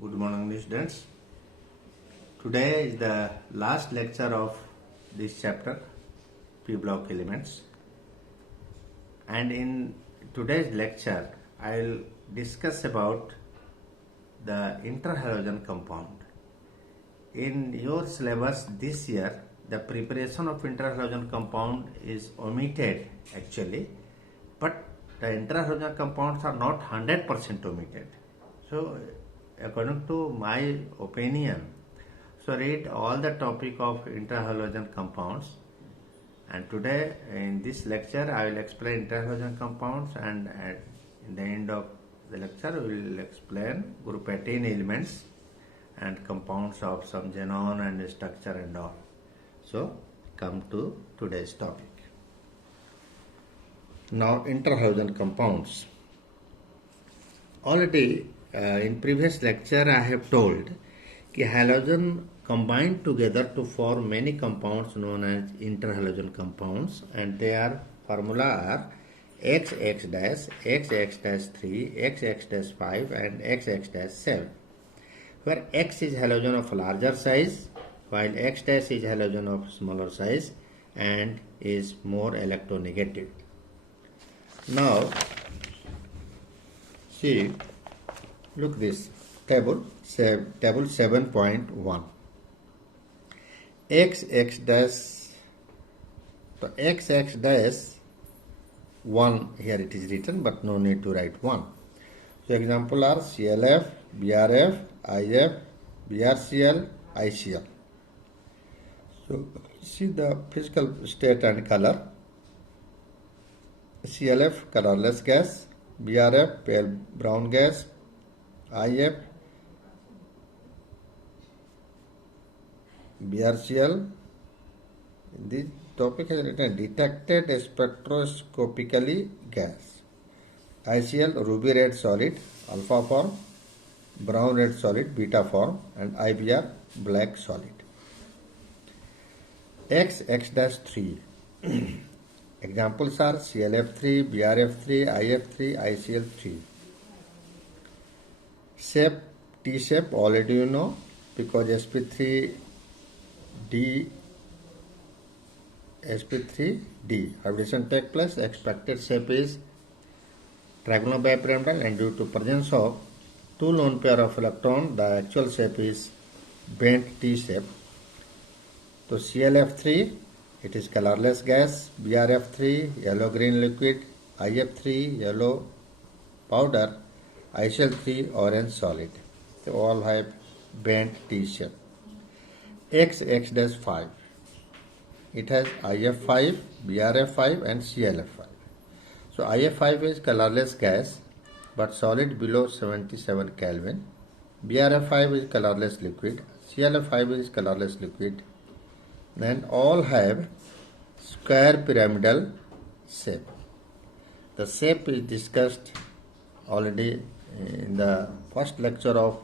Good morning, students. Today is the last lecture of this chapter, P block elements. And in today's lecture, I will discuss about the interhalogen compound. In your syllabus this year, the preparation of interhalogen compound is omitted actually, but the interhalogen compounds are not 100% omitted. So, according to my opinion, so read all the topic of interhalogen compounds, and today in this lecture I will explain interhalogen compounds, and at the end of the lecture we will explain group 18 elements and compounds of some xenon and structure and all. So come to today's topic. Now interhalogen compounds. Already in previous lecture I have told that halogen combine together to form many compounds known as interhalogen compounds, and their formula are XX-, XX-3, XX-5 and XX-7, where X is halogen of larger size while X- is halogen of smaller size and is more electronegative. Now see, look this table 7.1. XX so XX-1 here it is written, but no need to write 1. So example are CLF, BRF, IF, BRCl, ICl. So see the physical state and color. CLF colorless gas, BRF pale brown gas, IF BRCl. This topic has written detected spectroscopically gas. ICl ruby red solid, alpha form, brown red solid, beta form, and IBR black solid. XX-3 examples are CLF3, BRF3, IF3, ICL3. Shape, T shape already you know, because sp3d hybridization take place. Expected shape is trigonal bipyramidal, and due to presence of two lone pair of electron, the actual shape is bent T shape. So CLF3, it is colorless gas, BRF3 yellow green liquid, IF3 yellow powder, ICL3 orange solid. They all have bent T shape. XX-5, it has IF5, BRF5 and CLF5. So IF5 is colorless gas but solid below 77 Kelvin. BRF5 is colorless liquid. CLF5 is colorless liquid. Then all have square pyramidal shape. The shape is discussed already in the first lecture of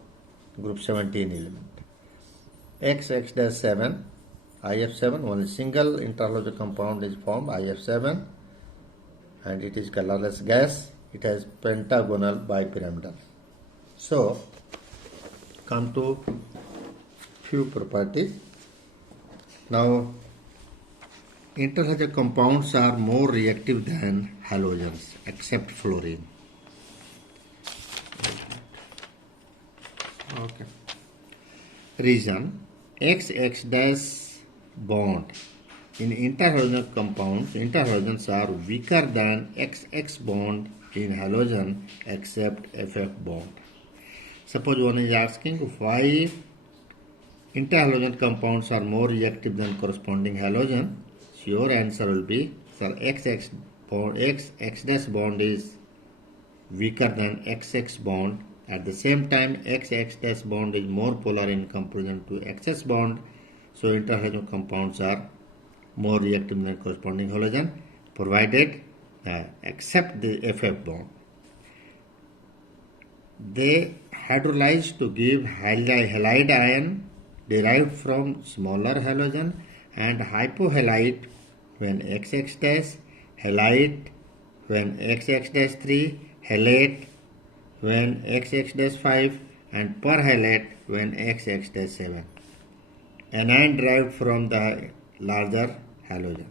group 17 element. XX-7, IF7, only single interhalogen compound is formed, IF7, and it is colorless gas. It has pentagonal bipyramidal. So come to few properties. Now interhalogen compounds are more reactive than halogens except fluorine. Okay. Reason: XX- bond in interhalogen compounds. Interhalogens are weaker than XX bond in halogen except FF bond. Suppose one is asking why interhalogen compounds are more reactive than corresponding halogen. So your answer will be, sir, XX bond is weaker than XX bond. At the same time, XX bond is more polar in comparison to XS bond. So interhalogen compounds are more reactive than corresponding halogen, provided except the FF bond. They hydrolyze to give halide ion derived from smaller halogen, and hypohalite when XX-, halite when XX-3, halate when XX-5, and perhalate when XX-7. Anion derived from the larger halogen.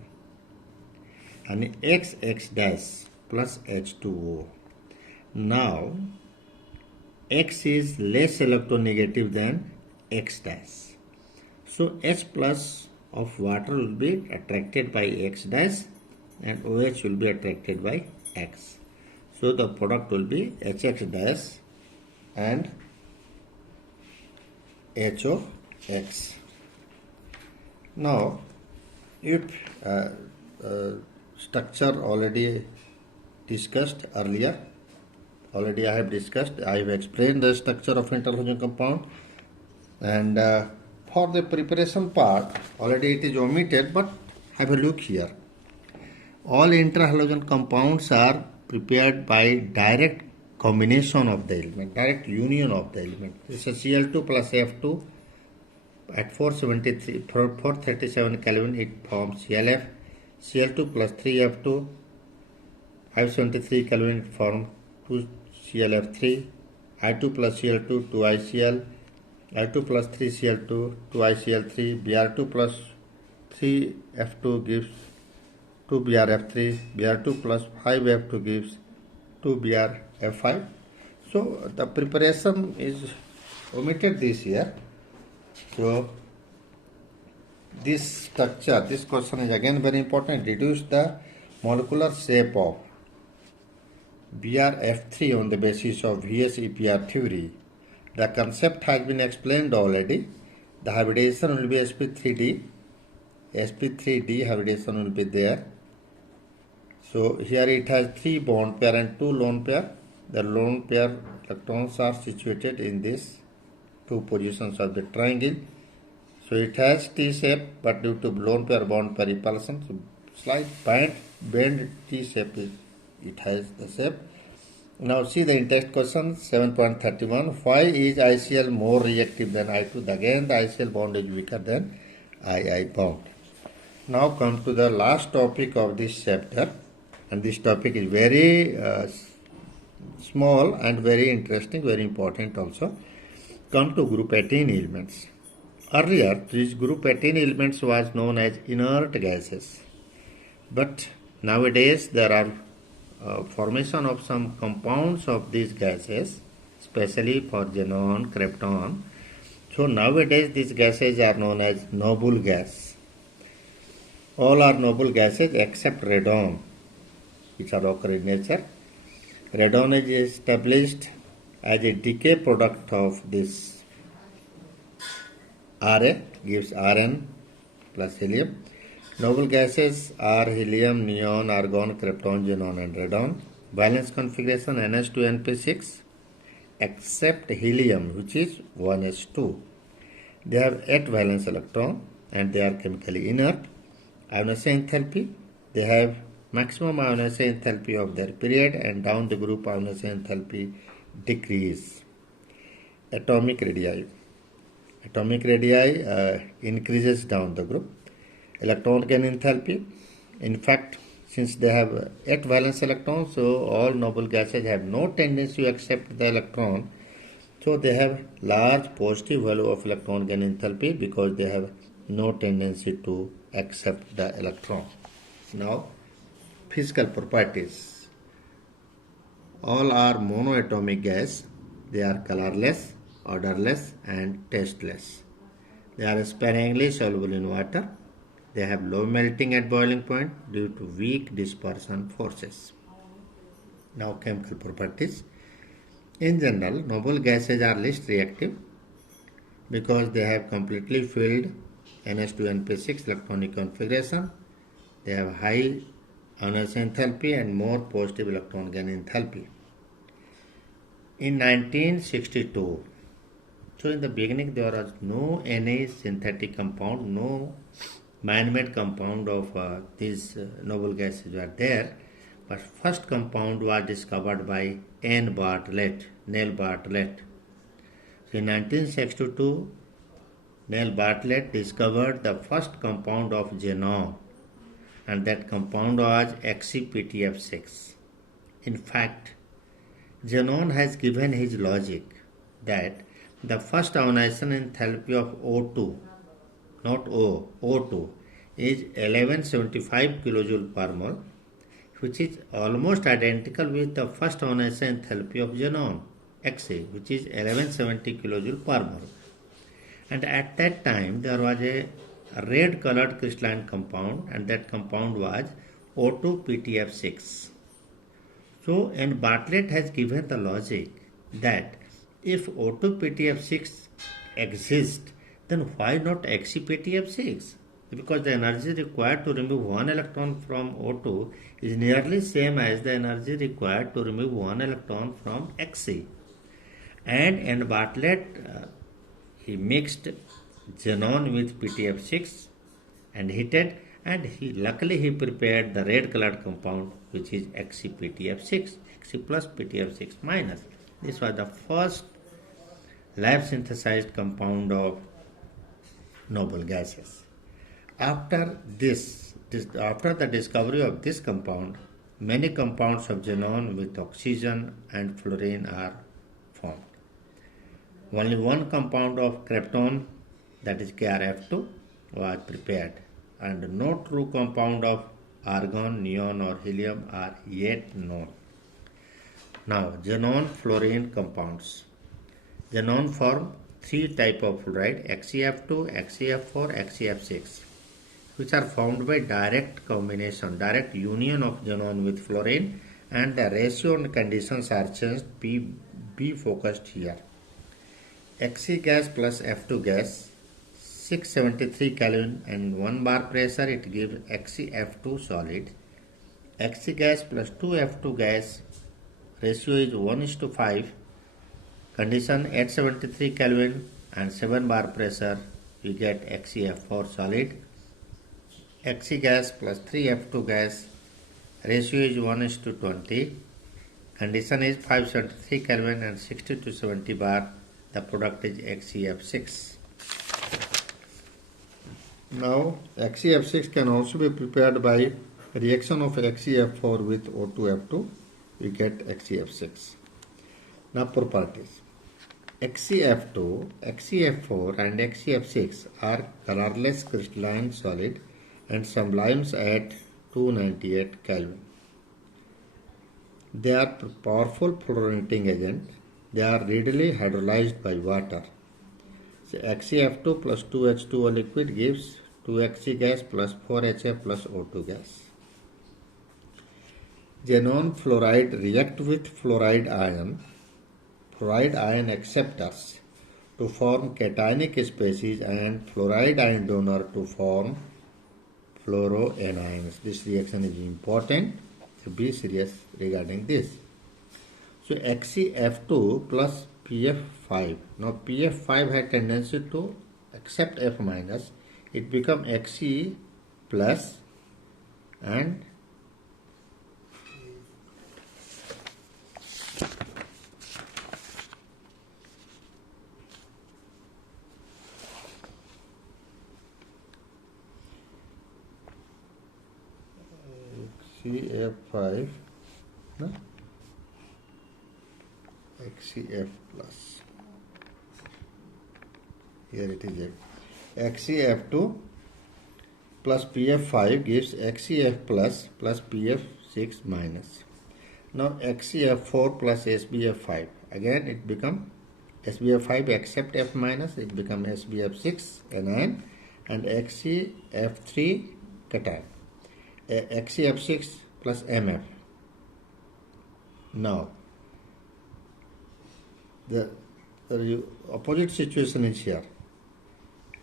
And XX- plus H2O. Now, X is less electronegative than X dash. So H plus of water will be attracted by X dash and OH will be attracted by X. So the product will be HX dash and HOX. Now, if structure already discussed earlier, I have explained the structure of interhalogen compound, and for the preparation part already it is omitted, but have a look here. All interhalogen compounds are prepared by direct combination of the element, direct union of the element. This is Cl2 plus F2 at 437 Kelvin, it forms ClF. Cl2 plus 3F2, 573 Kelvin, it forms 2ClF3. I2 plus Cl2, 2ICl. I2 plus 3Cl2, 2ICl3. Br2 plus 3F2 gives 2BrF3. Br2 plus 5F2 gives 2BrF5. So the preparation is omitted this year. So this structure, this question is again very important. Reduce the molecular shape of BrF3 on the basis of Vsepr theory. The concept has been explained already. The hybridization will be sp3d. sp3d hybridization will be there. So here it has 3 bond pair and 2 lone pair. The lone pair electrons are situated in these 2 positions of the triangle. So it has T shape, but due to lone pair bond pair repulsion, so slight bend T shape it has the shape. Now see the in-text question 7.31. Why is ICl more reactive than I2? Again the ICl bond is weaker than II bond. Now come to the last topic of this chapter, and this topic is very small and very interesting, very important also. Come to group 18 elements. Earlier, these group 18 elements was known as inert gases, but nowadays there are formation of some compounds of these gases, especially for xenon, krypton. So nowadays these gases are known as noble gas. All are noble gases except radon, which are occur in nature. Radon is established as a decay product of this Ra, gives Rn plus helium. Noble gases are helium, neon, argon, krypton, xenon and radon. Valence configuration NH2NP6 except helium, which is 1s2. They have 8 valence electron and they are chemically inert. Ionization enthalpy, they have maximum ionization enthalpy of their period, and down the group ionization enthalpy decrease. Atomic radii increases down the group. Electron gain enthalpy, in fact, since they have 8 valence electrons, so all noble gases have no tendency to accept the electron. So they have large positive value of electron gain enthalpy because they have no tendency to accept the electron. Now, physical properties. All are monoatomic gas. They are colorless, odorless and tasteless. They are sparingly soluble in water. They have low melting at boiling point due to weak dispersion forces. Now chemical properties. In general, noble gases are least reactive because they have completely filled NH2NP6 electronic configuration. They have high ionization enthalpy and more positive electron gain enthalpy. In 1962, so in the beginning there was no any synthetic compound, no man-made compound of these noble gases were there, but first compound was discovered by Neil Bartlett. So in 1962, Neil Bartlett discovered the first compound of xenon, and that compound was XiPtF6. In fact, xenon has given his logic that the first ionization enthalpy of O2, not O, O2, is 1175 kilojoule per mole, which is almost identical with the first ionization enthalpy of xenon, Xa, which is 1170 kilojoule per mole. And at that time there was a red colored crystalline compound, and that compound was O2PTF6. So, and Bartlett has given the logic that if O2PTF6 exists, then why not XePTF6? Because the energy required to remove one electron from O2 is nearly same as the energy required to remove one electron from Xe. And Bartlett he mixed xenon with PTF6 and heated, and luckily he prepared the red colored compound, which is XePTF6, Xe plus PTF6 minus. This was the first lab synthesized compound of noble gases. After the discovery of this compound, many compounds of xenon with oxygen and fluorine are formed. Only one compound of krypton, that is KrF2, was prepared, and no true compound of argon, neon or helium are yet known. Now, xenon-fluorine compounds. Xenon form three types of fluoride, XeF2, XeF4, XeF6, which are formed by direct combination, direct union of xenon with fluorine, and the ratio and conditions are changed. Be focused here. Xe gas plus F2 gas, 673 Kelvin and 1 bar pressure, it gives XeF2 solid. Xe gas plus 2F2 gas, ratio is 1:5. Condition 873 Kelvin and 7 bar pressure, we get XeF4 solid. Xe gas plus 3F2 gas, ratio is 1:20. Condition is 573 Kelvin and 60 to 70 bar. The product is XeF6. Now, XeF6 can also be prepared by reaction of XeF4 with O2F2. We get XeF6. Now, properties. XeF2, XeF4 and XeF6 are colorless crystalline solid and sublimes at 298 Kelvin. They are powerful fluorinating agent. They are readily hydrolyzed by water. So XeF2 plus 2H2O liquid gives 2Xe gas plus 4HF plus O2 gas. Xenon fluoride react with fluoride ion acceptors to form cationic species and fluoride ion donor to form fluoroanions. This reaction is important, so be serious regarding this. So XeF2 plus PF5. Now PF5 had tendency to accept F minus. It becomes Xe plus and XeF5, no? XeF plus. Here it is XeF2 plus PF5 gives XeF plus PF6 minus. Now XeF4 plus SbF5. Again it becomes SbF5 except F minus, it becomes SbF6 anion and XeF3 cation. XeF6 plus MF. Now the opposite situation is here.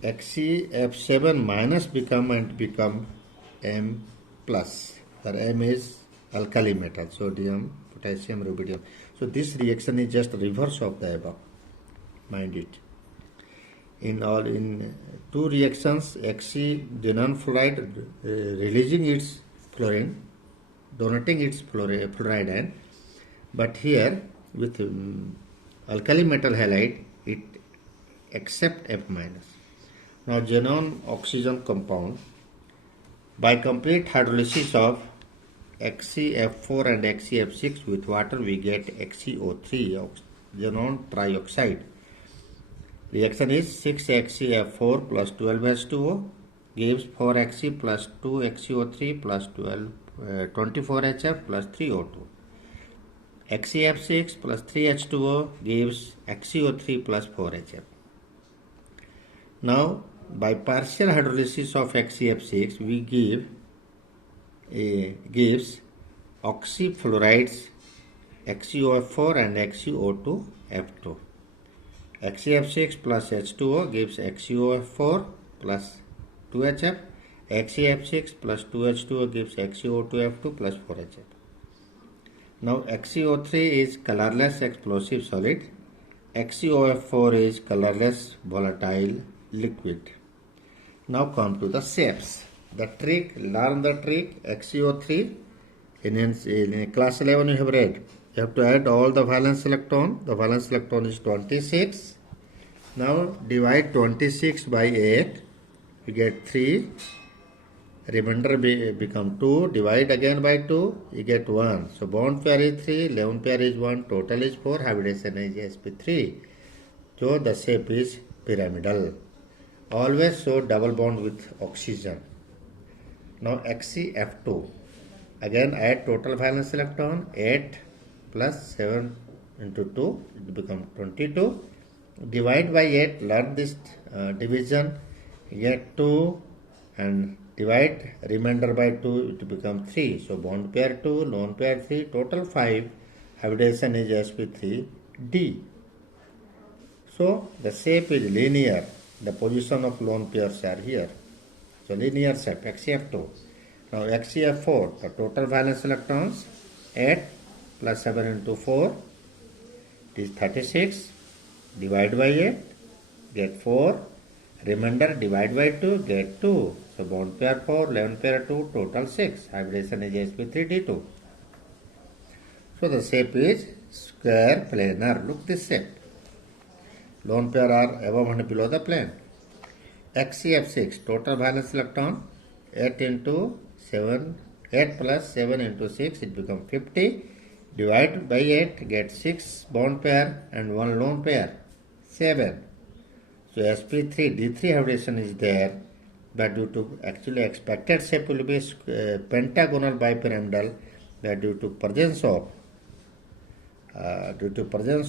XeF7 minus become M plus. The M is alkali metal, sodium, potassium, rubidium. So this reaction is just reverse of the above. Mind it. In two reactions, xenon fluoride releasing its fluorine, donating its fluoride ion, but here with alkali metal halide it accept F minus. Now xenon oxygen compound, by complete hydrolysis of XeF4 and XeF6 with water we get XeO3, xenon trioxide. Reaction is 6XeF4 plus 12H2O gives 4Xe plus 2XeO3 plus 24HF plus 3O2. XeF6 plus 3H2O gives XeO3 plus 4HF. Now, by partial hydrolysis of XeF6, we gives oxyfluorides XeOF4 and XeO2F2. XeF6 plus H2O gives XeOF4 plus 2HF. XeF6 plus 2H2O gives XeO2F2 plus 4HF. Now XeO3 is colorless explosive solid. XeOF4 is colorless volatile liquid. Now come to the shapes. The trick, learn the trick. XeO3 in class 11 you have read. You have to add all the valence electron. The valence electron is 26. Now divide 26 by 8. You get 3. Remainder become 2. Divide again by 2. You get 1. So bond pair is 3. 11 pair is 1. Total is 4. Hybridization is sp3. So the shape is pyramidal. Always show double bond with oxygen. Now XeF2. Again add total valence electron. 8 plus 7 into 2. It becomes 22. Divide by 8. Learn this division. You get 2 and divide remainder by 2. It becomes 3. So bond pair 2, lone pair 3, total 5. Hybridization is sp3d. So the shape is linear. The position of lone pairs are here. So linear shape XeF2. Now XeF4, the total valence electrons 8 plus 7 into 4 is 36. Divide by 8, get 4. Remainder divide by 2, get 2. So bond pair 4, 11 pair 2, total 6. Hybridization is sp3d2. So the shape is square planar. Look this shape. Lone pair are above and below the plane. XeF6, total valence electron 8 into 7, 8 plus 7 into 6, it becomes 50. Divide by 8, get 6 bond pair and 1 lone pair, 7. So sp3d3 hybridization is there, but due to actually expected shape will be pentagonal bipyramidal, but due to presence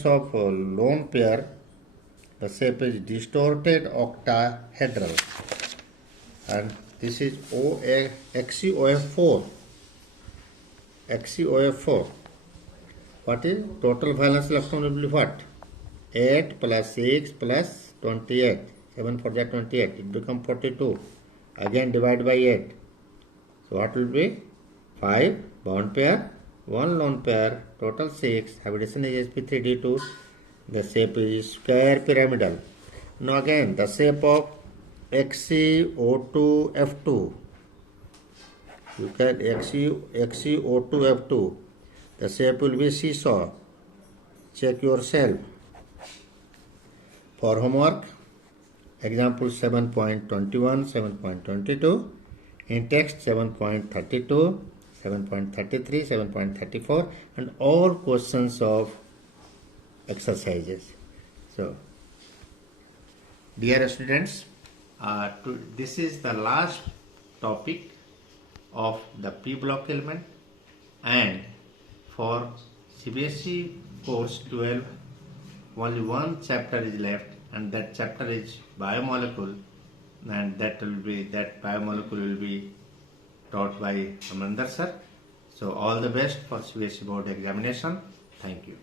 of lone pair, the shape is distorted octahedral, and this is XeOF4. XeOF4. What is total valence electron will be what? 8 plus 6 plus 28. 7 for that 28. It becomes 42. Again divide by 8. So what will be? 5 bond pair, 1 lone pair, total 6. Hybridization is sp3d2. The shape is square pyramidal. Now again the shape of XeO2F2. You can XeO2F2. The shape will be seesaw. Check yourself. For homework, example 7.21, 7.22, in text 7.32, 7.33, 7.34, and all questions of exercises. So, dear students, this is the last topic of the P block element, and for CBSE course 12, only one chapter is left, and that chapter is biomolecule, and that biomolecule will be taught by Amandar sir. So all the best for CBSE board examination. Thank you.